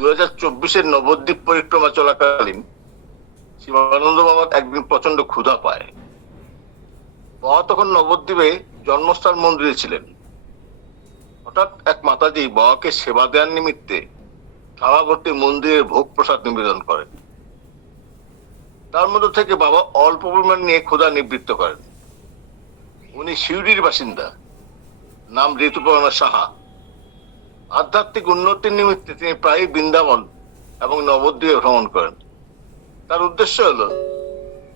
2024-এর নবদ্বীপ পরিক্রমা চলাকালীন শিবানন্দ বাবার একদিন প্রচন্ড ক্ষুধা পায়। বাবা তখন নবদ্বীপে জন্মস্থান মন্দিরে ছিলেন। হঠাৎ এক মাতাজি বাবাকে সেবা দেওয়ার নিমিত্তে থালা ভর্তি মন্দিরের ভোগ প্রসাদ নিবেদন করেন। তার মধ্যে থেকে বাবা অল্প পরিমাণ নিয়ে ক্ষুধা নিবৃত্ত করেন। উনি শিউরির বাসিন্দা, নাম ঋতুপর্ণা সাহা। আধ্যাত্মিক উন্নতির নিমিত্তে তিনি প্রায় বৃন্দাবন এবং নবদ্বীপে ভ্রমণ করেন। তার উদ্দেশ্য হলো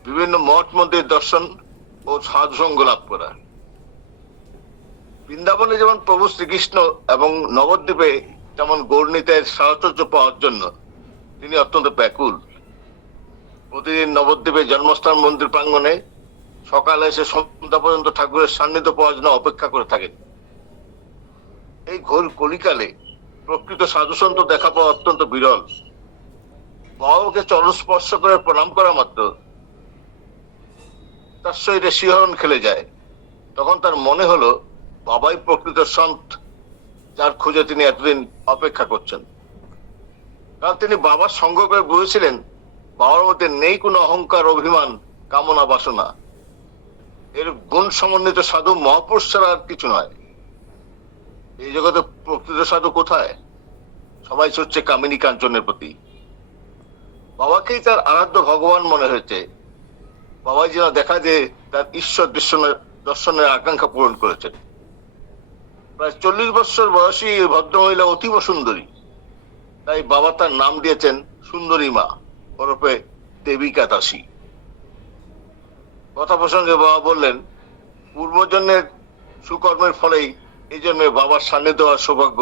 বিভিন্ন মঠ মন্দির দর্শন ও সাধুসঙ্গ লাভ করা। বৃন্দাবনে যেমন প্রভু শ্রীকৃষ্ণ এবং নবদ্বীপে যেমন গৌরনীতায়ের সাহচর্য পাওয়ার জন্য তিনি অত্যন্ত ব্যাকুল। প্রতিদিন নবদ্বীপে জন্মস্থান মন্দির প্রাঙ্গণে সকালে এসে সন্ধ্যা পর্যন্ত ঠাকুরের সান্নিধ্য পাওয়ার জন্য অপেক্ষা করে থাকেন। এই ঘোর কলিকালে প্রকৃত সাধুসন্ত দেখা পাওয়া অত্যন্ত বিরল। বাবাকে চরণ স্পর্শ করে প্রণাম করা মাত্র তার শরীরে শিহরণ খেলে যায়। তখন তার মনে হলো বাবাই প্রকৃত সন্ত, যার খুঁজে তিনি এতদিন অপেক্ষা করছেন। কারণ তিনি বাবার সঙ্গ করে বুঝেছিলেন বাবার মধ্যে নেই কোনো অহংকার, অভিমান, কামনা, বাসনা। এর গুণ সমন্বিত সাধু মহাপুরুষ ছাড়া আর কিছু নয়। এই জগতে প্রকৃত সাধু কোথায়? সবাই ছুটছে কামিনী কাঞ্চনের প্রতি। বাবাকেই তার আরাধ্য ভগবান মনে হয়েছে। বাবাই যেন দেখা যে তার ঈশ্বর দর্শনের আকাঙ্ক্ষা পূরণ করেছেন। প্রায় 40 বছর বয়সী ভদ্রমহিলা অতীব সুন্দরী, তাই বাবা তার নাম দিয়েছেন সুন্দরী মা, ওরফে দেবিকা দাসী। কথা প্রসঙ্গে বাবা বললেন, পূর্বজন্মের সুকর্মের ফলেই এই জন্মে বাবার সান্নিধ্য হওয়ার সৌভাগ্য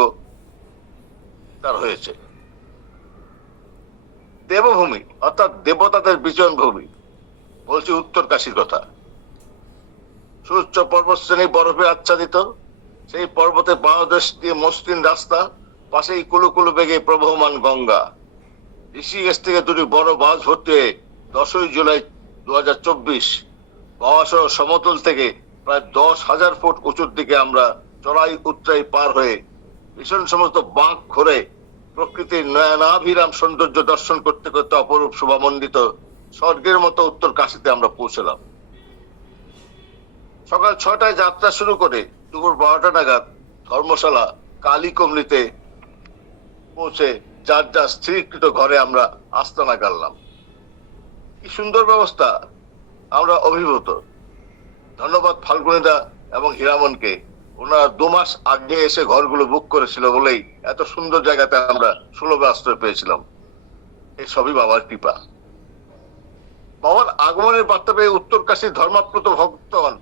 তার হয়েছে। দেবভূমি অর্থাৎ দেবতাদের বিচরণ ভূমি, বলছি উত্তর কাশীর কথা। সুউচ্চ পর্বতশ্রেণী বরফে আচ্ছাদিত, সেই পর্বতে বাংলাদেশ দিয়ে মসৃণ রাস্তা, পাশেই কুলুকুলু বেগে প্রবহমান গঙ্গা। ঋষিকেশ থেকে দুটি বড় বাস ভর্তি হয়ে 10ই জুলাই 2024 বাবা সহ সমতল থেকে প্রায় 10,000 ফুট উঁচুর দিকে আমরা চড়াই উতরাই পার হয়ে ভীষণ সমস্ত বাঁক ঘুরে প্রকৃতির নয়নাভিরাম সৌন্দর্য দর্শন করতে করতে অপরূপ শোভামণ্ডিত স্বর্গের মতো উত্তর কাশীতে আমরা পৌঁছলাম। সকাল 6টায় যাত্রা শুরু করে দুপুর 12টা নাগাদ ধর্মশালা কালী কমলিতে পৌঁছে যার যার স্থিরীকৃত ঘরে আমরা আস্তানা গাড়লাম। কি সুন্দর ব্যবস্থা! আমরা অভিভূত। ধন্যবাদ ফাল্গুনিদা এবং হীরামনকে। ওনারা 2 মাস আগে এসে ঘরগুলো বুক করেছিল বলেই এত সুন্দর জায়গাতে আমরা সুলভে আশ্রয় পেয়েছিলাম। এই সবই বাবার কৃপা। বাবার আগমনের বার্তা পেয়ে উত্তর কাশীর ধর্মাপ্রত ভক্তগণ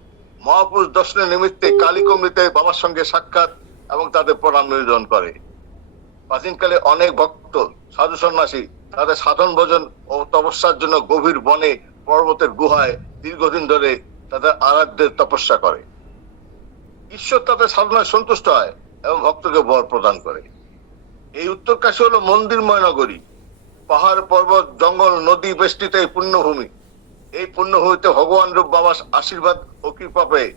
মহাপুরুষ দর্শনের নিমিত্তে কালী কমলিতে বাবার সঙ্গে সাক্ষাৎ এবং তাদের প্রণাম নিবেদন করে। প্রাচীনকালে অনেক ভক্ত সাধু সন্ন্যাসী তাদের সাধন ভোজন ও তপস্যার জন্য গভীর বনে, পর্বতের গুহায় দীর্ঘদিন ধরে তাদের আরাধ্যের তপস্যা করে। ঈশ্বর তাদের সাধনায় সন্তুষ্ট হয় এবং ভক্তকে বর প্রদান করে। এই উত্তর কাশী হলো মন্দিরময় নগরী। পাহাড়, পর্বত, জঙ্গল, নদী বেষ্টিত এই পুণ্যভূমি। এই পুণ্যভূমিতে ভগবান রূপ বাবার আশীর্বাদ ও কৃপা পেয়ে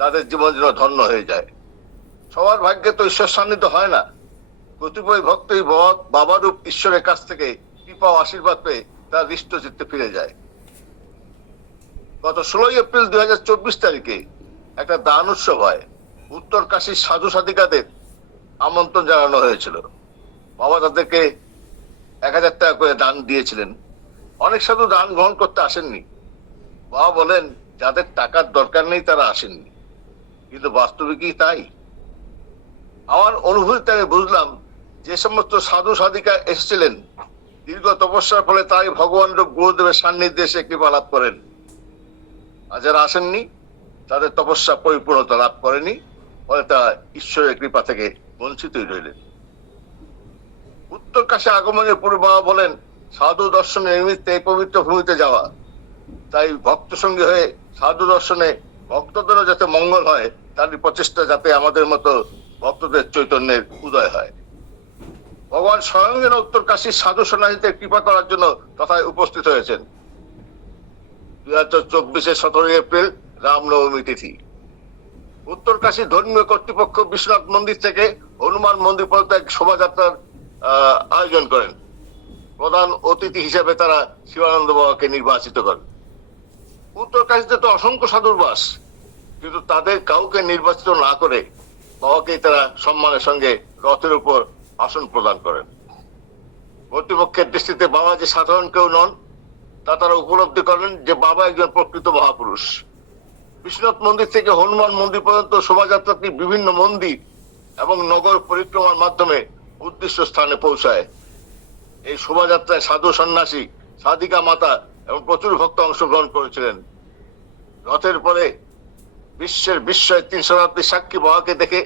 তাদের জীবন যেন ধন্য হয়ে যায়। সবার ভাগ্যে তো ঈশ্বর সান্নিধ্য হয় না। কতিপয় ভক্তই বাবা রূপ ঈশ্বরের কাছ থেকে কৃপা ও আশীর্বাদ পেয়ে তার হৃষ্ট চিত্তে ফিরে যায়। গত 16ই এপ্রিল 2024 তারিখে একটা দান উৎসব হয়। উত্তর কাশীর সাধু সাধিকাদের আমন্ত্রণ জানানো হয়েছিল। বাবা তাদেরকে 1000 টাকা করে দান দিয়েছিলেন। অনেক সাধু দান গ্রহণ করতে আসেননি। বাবা বলেন, যাদের টাকার দরকার নেই তারা আসেননি, কিন্তু বাস্তবিকই তাই। আমার অনুভূতি থেকে বুঝলাম যে সমস্ত সাধু সাধিকা এসেছিলেন দীর্ঘ তপস্যার ফলে তাই ভগবান রূপ গুরুদেবের সান্নিধ্যে এসে কৃপা লাভ করেন। আর যারা আসেননি তাদের তপস্যা পরিপূর্ণতা লাভ করেনি, ফলে তারা ঈশ্বরের কৃপা থেকে বঞ্চিতই রইলেন। উত্তর কাশী আগমনের পূর্বে বাবা বলেন, সাধু দর্শনের নিমিত্তে এই পবিত্র ভূমিতে যাওয়া। তাই ভক্ত সঙ্গী হয়ে সাধু দর্শনে ভক্তদেরও যাতে মঙ্গল হয়, তারই প্রচেষ্টা যাতে আমাদের মতো ভক্তদের চৈতন্যের উদয় হয়। ভগবান স্বয়ং যেন উত্তর কাশীর সাধু সন্ন্যাসীদের কৃপা করার জন্য তথায় উপস্থিত হয়েছেন। 2024-এর 17ই এপ্রিল রামনবমী তিথি। উত্তর কাশী ধর্মীয় কর্তৃপক্ষ বিশ্বনাথ মন্দির থেকে হনুমান মন্দির পর্যন্ত এক শোভাযাত্রার আয়োজন করেন। প্রধান অতিথি হিসেবে তারা শিবানন্দ বাবাকে নির্বাচিত করেন। উত্তরকাশীতে তো অসংখ্য সাধুর বাস, কিন্তু তাদের কাউকে নির্বাচিত না করে বাবাকে তারা সম্মানের সঙ্গে রথের উপর আসন প্রদান করেন। কর্তৃপক্ষের দৃষ্টিতে বাবা যে সাধারণ কেউ নন তা তারা উপলব্ধি করেন যে বাবা একজন প্রকৃত মহাপুরুষ। বিশ্বনাথ মন্দির থেকে হনুমান মন্দির পর্যন্ত শোভাযাত্রাটি বিভিন্ন মন্দির এবং নগর পরিক্রমার মাধ্যমে উদ্দিষ্ট স্থানে পৌঁছায়। এই শোভাযাত্রায় সাধু সন্ন্যাসী, সাধিকা মাতা এবং প্রচুর ভক্ত অংশগ্রহণ করেছিলেন। রথের পরে বিশ্বের বিস্ময় 3 শতাব্দীর সাক্ষী বাবাকে দেখে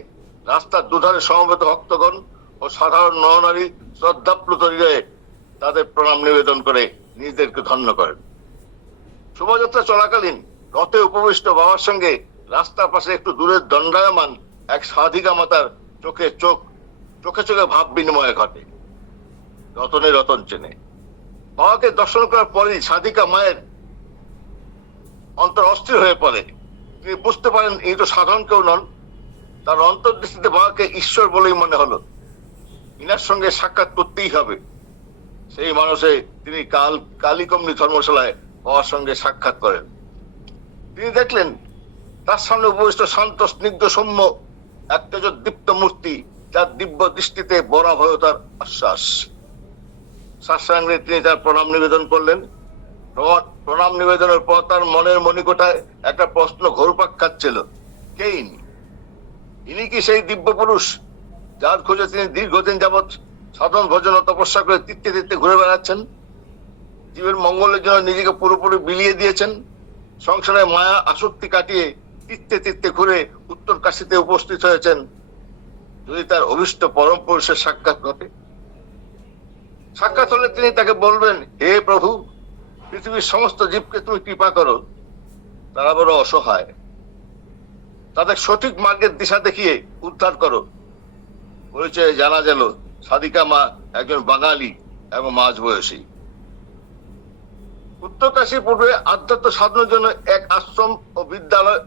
রাস্তার দুধারে সমবেত ভক্তগণ ও সাধারণ নরনারী শ্রদ্ধাপ্লুত হৃদয়ে তাদের প্রণাম নিবেদন করে নিজেদেরকে ধন্য করেন। শোভাযাত্রা চলাকালীন রথে উপবিষ্ট বাবার সঙ্গে রাস্তার পাশে একটু দূরে দণ্ডায়মান এক সাধিকা মাতার চোখে চোখে ভাব বিনিময় ঘটে। রতনে রতন চেনে। বাবাকে দর্শন করার পরেই সাধিকা মায়ের অন্তর অস্থির হয়ে পড়ে। তিনি বুঝতে পারেন এই তো সাধারণ কেউ নন। তার অন্তর্দৃষ্টিতে বাবাকে ঈশ্বর বলেই মনে হলো। ইনার সঙ্গে সাক্ষাৎ করতেই হবে। সেই মানুষে তিনি কালীকমলি ধর্মশালায় বাবার সঙ্গে সাক্ষাৎ করেন। তিনি দেখলেন তার সামনে উপবিষ্ট শান্ত স্নিগ্ধ সৌম্য এক তেজোদ্দীপ্ত মূর্তি, যার দিব্য দৃষ্টিতে বরাভয়তার আশ্বাস। সাষ্টাঙ্গে তিনি তার প্রণাম নিবেদন করলেন। প্রণাম নিবেদনের পর তার মনের মণিকোঠায় একটা প্রশ্ন ঘুরপাক খাচ্ছিল, কে ইনি? ইনি কি সেই দিব্য পুরুষ যার খোঁজে তিনি দীর্ঘদিন যাবৎ সাধন ভজন ও তপস্যা করে তীর্থে তীর্থে ঘুরে বেড়াচ্ছেন? জীবের মঙ্গলের জন্য নিজেকে পুরোপুরি বিলিয়ে দিয়েছেন। সংসারে মায়া আসক্তি কাটিয়ে তীর্থে তীর্থে ঘুরে উত্তর কাশীতে উপস্থিত হয়েছেন। যদি তার অভিষ্ট পরম পুরুষের সাক্ষাৎ ঘটে, সাক্ষাৎ হলে তিনি তাকে বলবেন, হে প্রভু, পৃথিবীর সমস্ত জীবকে তুমি কৃপা করো, তারা বড় অসহায়, তাদের সঠিক মার্গের দিশা দেখিয়ে উদ্ধার করো। পরিচয়ে জানা গেল সাধিকা মা একজন বাঙালি এবং মাঝবয়সী। উত্তরকাশী পূর্বে আধ্যাত্ম সাধনের জন্য এক আশ্রম ও বিদ্যালয়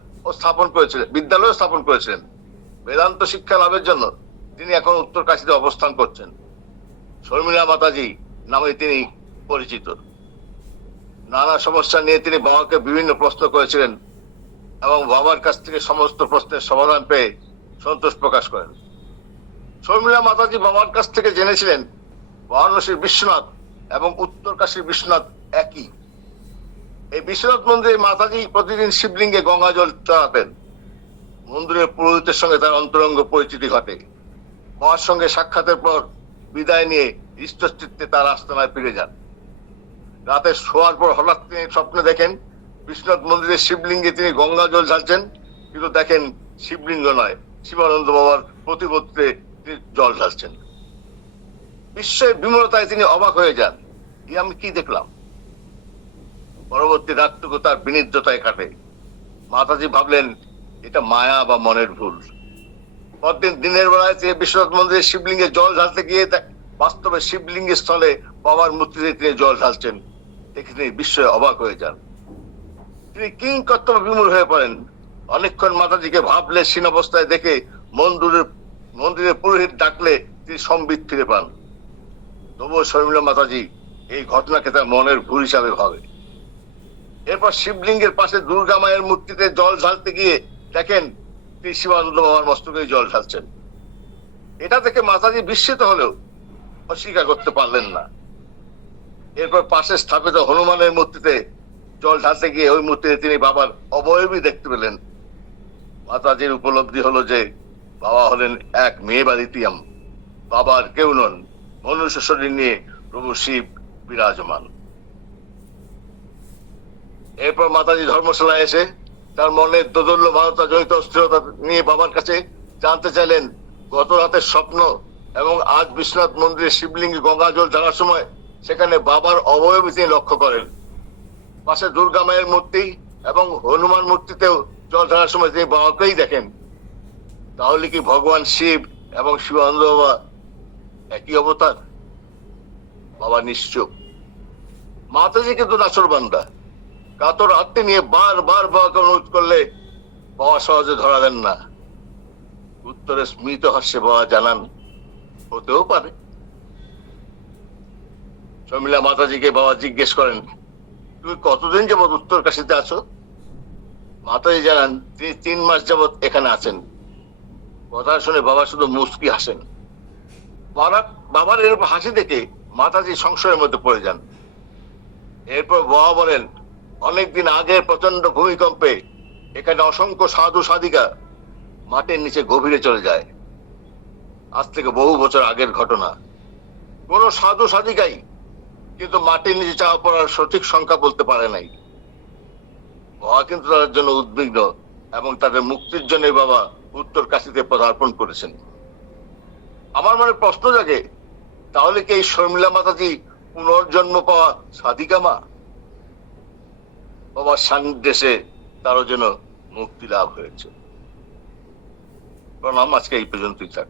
স্থাপন করেছিলেন। বেদান্ত শিক্ষা লাভের জন্য তিনি এখন উত্তরকাশীতে অবস্থান করছেন। শর্মিলা মাতাজি নামে তিনি পরিচিত। নানা সমস্যা নিয়ে তিনি বাবাকে বিভিন্ন প্রশ্ন করেছিলেন এবং বাবার কাছ থেকে সমস্ত প্রশ্নের সমাধান পেয়ে সন্তোষ প্রকাশ করেন। শর্মিলা মাতাজি বাবার কাছ থেকে জেনেছিলেন বারাণসীর বিশ্বনাথ এবং উত্তরকাশীর বিশ্বনাথ একই। এই বিশ্বনাথ মন্দিরে মাতাজি প্রতিদিন শিবলিঙ্গে গঙ্গা জল চড়াতেন। মন্দিরের পুরোহিতের সঙ্গে তার অন্তরঙ্গ পরিচিতি ঘটে। বাবার সঙ্গে সাক্ষাতের পর বিদায় নিয়ে ইষ্টচিত্তে তার আস্তানায় ফিরে যান। রাতে শোয়ার পর হঠাৎ তিনি স্বপ্নে দেখেন বিশ্বনাথ মন্দিরের শিবলিঙ্গে তিনি গঙ্গা জল ঢালছেন, কিন্তু দেখেন শিবলিঙ্গ নয়, শিবানন্দ বাবার প্রতিপত্তিতে তিনি জল ঢালছেন। বিশ্বের বিমলতায় তিনি অবাক হয়ে যান, আমি কি দেখলাম? পরবর্তী রাতটুকু তার বিনিদ্রতায় কাটে। মাতাজি ভাবলেন এটা মায়া বা মনের ভুল। পরদিন দিনের বেলায় তিনি বিশ্বনাথ মন্দিরের শিবলিঙ্গে জল ঢালতে গিয়ে বাস্তবে শিবলিঙ্গের স্থলে বাবার মূর্তিতে তিনি জল ঢালছেন। দেখে তিনি বিস্ময়ে অবাক হয়ে যান। তিনি কিং কর্তব্য বিমূল হয়ে পড়েন। অনেকক্ষণ মাতাজিকে ভাবলে শীন অবস্থায় দেখে মন্দিরের পুরোহিত ডাকলে তিনি সম্বিত ফিরে পান। তবুও শর্মিলা মাতাজি এই ঘটনাকে তার মনের ভুল হিসাবে ভাবে। এরপর শিবলিঙ্গের পাশে দুর্গা মায়ের মূর্তিতে জল ঢালতে গিয়ে দেখেন তিনি শিবানন্দ বাবার মস্তকে জল ঢালছেন। এটা দেখে মাতাজি বিস্মিত হলেও অস্বীকার করতে পারলেন না। এরপর পাশে স্থাপিত হনুমানের মূর্তিতে জল ঢালতে গিয়ে ওই মূর্তিতে তিনি বাবার অবয়বই দেখতে পেলেন। মাতাজির উপলব্ধি হলো যে বাবা হলেন এক মেয়েবাদিতিয়াম, বাবার কেউ নন, মনুষ্য শরীর নিয়ে প্রভু শিব বিরাজমান। এরপর মাতাজি ধর্মশালায় এসে তার মনের দোদুল্য মানতা জনিত অস্থিরতা নিয়ে বাবার কাছে জানতে চাইলেন গত রাতের স্বপ্ন এবং আজ বিশ্বনাথ মন্দিরে শিবলিঙ্গে গঙ্গা জল ঢালার সময় সেখানে বাবার অবয়ব তিনি লক্ষ্য করেন। পাশে দুর্গা মায়ের মূর্তি এবং হনুমান মূর্তিতেও জল ঢালার সময় তিনি বাবাকেই দেখেন। তাহলে কি ভগবান শিব এবং শিবানন্দ বাবা একই অবতার? বাবা নিশ্চুপ। মাতাজি কিন্তু নাচরবান্দা। কাতর আত্মে নিয়ে বারবার বাবাকে অনুরোধ করলে বাবা সহজে ধরা দেন না। উত্তরে স্মিত হাস্যে বাবা জানান, হতেও পারে, শর্মিলা মাতাজিকে বাবা জিজ্ঞেস করেন, তুমি কতদিন যাবৎ উত্তর কাশীতে আছো? মাতাজি জানান তিনি 3 মাস যাবৎ এখানে আছেন। কথা শুনে বাবা শুধু মুচকি হাসেন। বাবার এরকম হাসি দেখে মাতাজি সংশয়ের মধ্যে পড়ে যান। এরপর বাবা বলেন, অনেকদিন আগের প্রচন্ড ভূমিকম্পে এখানে অসংখ্য সাধু সাধিকা মাটির নিচে গভীরে চলে যায়। আজ থেকে বহু বছর আগের ঘটনা। কোন সাধু সাধিকাই কিন্তু মাটির নিচে চাওয়া পড়ার সঠিক সংখ্যা বলতে পারে নাই। বাবা কিন্তু তাদের জন্য উদ্বিগ্ন এবং তাদের মুক্তির জন্য বাবা উত্তর কাশীতে পদার্পণ করেছেন। আমার মনে প্রশ্ন জাগে, তাহলে কি এই শর্মিলা মাতাজি পুনর্জন্ম পাওয়া সাধিকা মা? বাবার সান্নিধ্যে তারও যেন মুক্তি লাভ হয়েছে। প্রণাম, আজকে এই পর্যন্তই থাক।